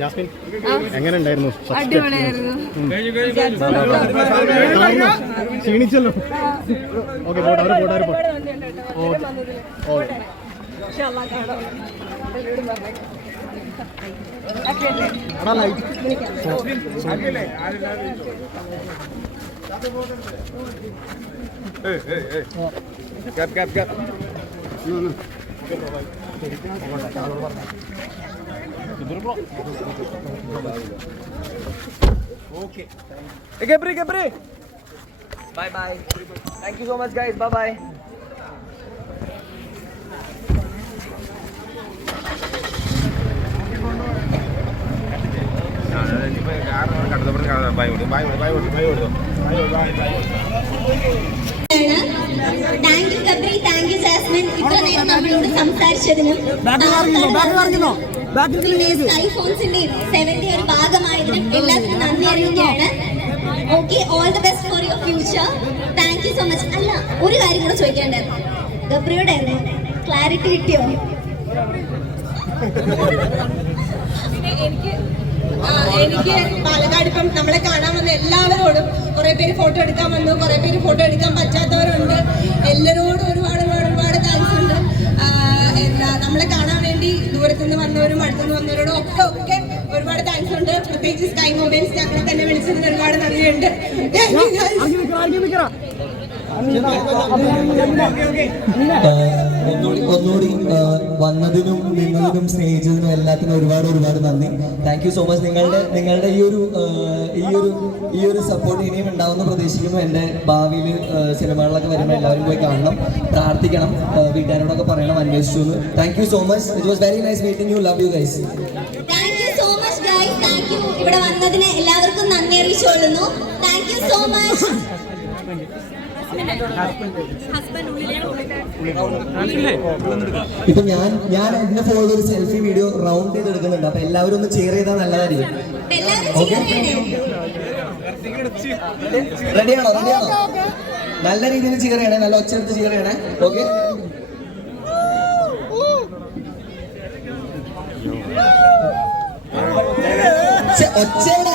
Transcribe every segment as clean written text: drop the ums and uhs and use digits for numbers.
Jasmine എങ്ങനെ ഉണ്ടായിരുന്നു? ക്ഷീണിച്ചല്ലോ. Okay, Okay. Hey, Gabri. Bye. Thank you so much, guys. Bye. Thank you, Gabri. Thank you, Jasmine. ഇത്ര നേരം നമ്മളോട് സംസാരിച്ചതിനും ഐഫോൺസിന്റെയും 70 ഒരു ഭാഗമായതിനും എല്ലാത്തിനും നന്ദി അറിയിക്കുകയാണ്. Okay, all the best for your future. Thank you so much. അല്ല, ഒരു കാര്യം കൂടെ ചോദിക്കാണ്ടായിരുന്നു. ഗബ്രിയുടെ ക്ലാരിറ്റി കിട്ടിയോ? എനിക്ക് പാലക്കാട് ഇപ്പം നമ്മളെ കാണാൻ വന്ന എല്ലാവരോടും കുറെ പേര് ഫോട്ടോ എടുക്കാൻ വന്നു, കുറെ പേര് ഫോട്ടോ എടുക്കാൻ പറ്റാത്തവരുണ്ട്. എല്ലാവരോടും ഒരുപാട് താങ്ക്സ് ഉണ്ട്. നമ്മളെ കാണാൻ വേണ്ടി ദൂരത്തുനിന്ന് വന്നവരും അടുത്തുനിന്ന് വന്നവരോടും ഒക്കെ ഒരുപാട് താങ്ക്സ് ഉണ്ട്. പ്രത്യേകിച്ച് സ്കൈ മൊബൈൽസ് ഞങ്ങളെ തന്നെ വിളിച്ചതിന് ഒരുപാട് നന്ദിയുണ്ട്. ഒന്നുകൂടി വന്നതിനും നിന്നതിനും സ്നേഹിച്ചതിനും എല്ലാത്തിനും ഒരുപാട് നന്ദി. Thank you so much. നിങ്ങളുടെ ഈ ഒരു സപ്പോർട്ട് ഇനിയും ഉണ്ടാവുമെന്ന് പ്രതീക്ഷിക്കുന്നു. എൻ്റെ ഭാവിയിൽ സിനിമകളിലൊക്കെ വരുമ്പോൾ എല്ലാവരും പോയി കാണണം, പ്രാർത്ഥിക്കണം, വീട്ടുകാരോടൊക്കെ പറയണം, അന്വേഷിച്ചു. Thank you so much. It was very nice meeting you. Love you guys. Thank you so much guys. Thank you. ഇവിടെ വന്നതിന് എല്ലാവർക്കും നന്ദി അറിയിച്ചുകൊള്ളുന്നു. Thank you so much. ഇപ്പൊ ഞാൻ എന്റെ ഫോണിൽ ഒരു സെൽഫി വീഡിയോ റൗണ്ട് ചെയ്ത് എടുക്കുന്നുണ്ട്. അപ്പൊ എല്ലാവരും ഒന്ന് ചെയർ ചെയ്താൽ നല്ലതായിരിക്കും. ഓക്കെ, റെഡിയാണോ? നല്ല രീതിയിൽ ചെയർ ചെയ്യണേ, നല്ല ഒച്ചെടുത്ത് ചെയർ ചെയ്യണേ. ഓക്കെ, ഒച്ചയുടെ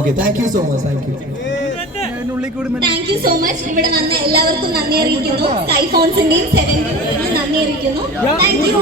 okay. Thank you so much. Thank you so much. ഇവിടെ വന്ന എല്ലാവർക്കും നന്ദി അറിയിക്കുന്നു. സ്കൈ ഫോൺസിന്റെയും 70 നന്ദി അറിയിക്കുന്നു. Thank you.